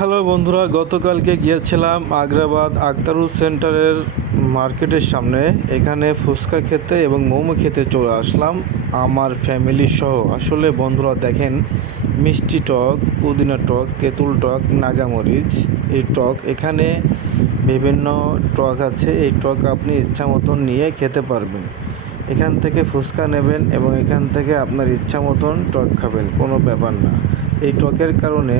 Hello বন্ধুরা, গতকালকে গিয়েছিলাম আগ্রাবাদ আক্তারুজ সেন্টারের মার্কেটের সামনে। এখানে ফুচকা খেতে এবং মোমো খেতে চলে আসলাম আমার ফ্যামিলি সহ। আসলে বন্ধুরা দেখেন, মিষ্টি টক, পুদিনা টক, তেঁতুল টক, নাগামরিচ এই টক, এখানে বিভিন্ন টক আছে। এই টক আপনি ইচ্ছা মতন নিয়ে খেতে পারবেন। এখান থেকে ফুচকা নেবেন এবং এখান থেকে আপনার ইচ্ছা মতন টক খাবেন, কোনো ব্যাপার না। এই টকের কারণে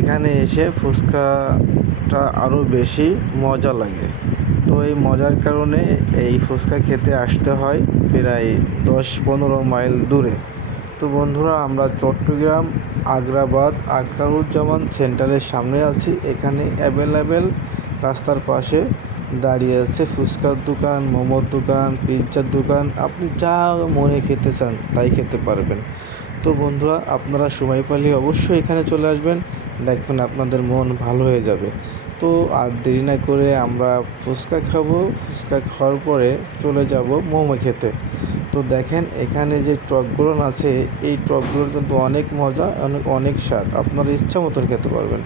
এখানে এসে ফুচকাটা আরও বেশি মজা লাগে। তো এই মজার কারণে এই ফুচকা খেতে আসতে হয় প্রায় 10-15 মাইল দূরে। তো বন্ধুরা, আমরা চট্টগ্রাম আগ্রাবাদ আখতারুজ্জামান সেন্টারের সামনে আছি। এখানে অ্যাভেলেবেল রাস্তার পাশে দাঁড়িয়ে আছে ফুচকার দোকান, মোমোর দোকান, পিৎজার দোকান। আপনি যা মনে খেতে চান তাই খেতে পারবেন। তো বন্ধুরা, আপনারা সময় পেলে অবশ্যই এখানে চলে আসবেন, দেখবেন আপনাদের মন ভালো হয়ে যাবে। তো আর দেরি না করে আমরা ফুচকা খাবো। ফুচকা খাওয়ার পরে চলে যাব মোমো খেতে। তো দেখেন, এখানে যে টকগুলো আছে, এই টকগুলোর কিন্তু অনেক মজা, অনেক স্বাদ, আপনারা ইচ্ছা মতন খেতে পারবেন।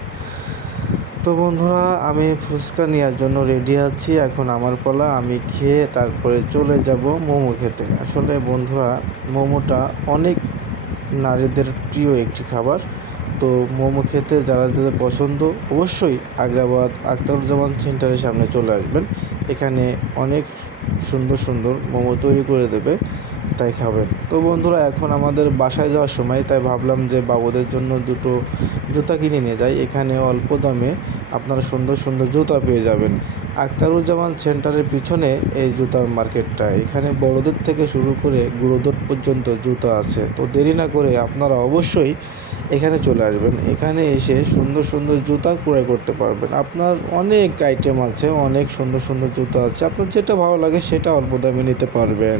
তো বন্ধুরা, আমি ফুচকা নেওয়ার জন্য রেডি আছি। এখন আমার পালা, আমি খেয়ে তারপরে চলে যাব মোমো খেতে। আসলে বন্ধুরা, মোমোটা অনেক নারীদের প্রিয় একটি খাবার। তো মোমো খেতে যারা যাদের পছন্দ, অবশ্যই আগ্রাবাদ আখতারুজ্জামান সেন্টারের সামনে চলে আসবেন। এখানে অনেক সুন্দর সুন্দর মোমো তৈরি করে দেবে, তাই খাবেন। তো বন্ধুরা, এখন আমাদের বাসায় যাওয়ার সময়, তাই ভাবলাম যে বাবুদের জন্য দুটো জুতা কিনে নিয়ে যাই। এখানে অল্প দামে আপনারা সুন্দর সুন্দর জুতা পেয়ে যাবেন। আখতারুজ্জামান সেন্টারের পিছনে এই জুতার মার্কেটটা। এখানে বড়দের থেকে শুরু করে গুঁড়োদের পর্যন্ত জুতা আছে। তো দেরি না করে আপনারা অবশ্যই এখানে চলে আসবেন। এখানে এসে সুন্দর সুন্দর জুতা ক্রয় করতে পারবেন। আপনার অনেক আইটেম আছে, অনেক সুন্দর সুন্দর জুতা আছে। আপনার যেটা ভালো লাগে সেটা অল্প দামে নিতে পারবেন।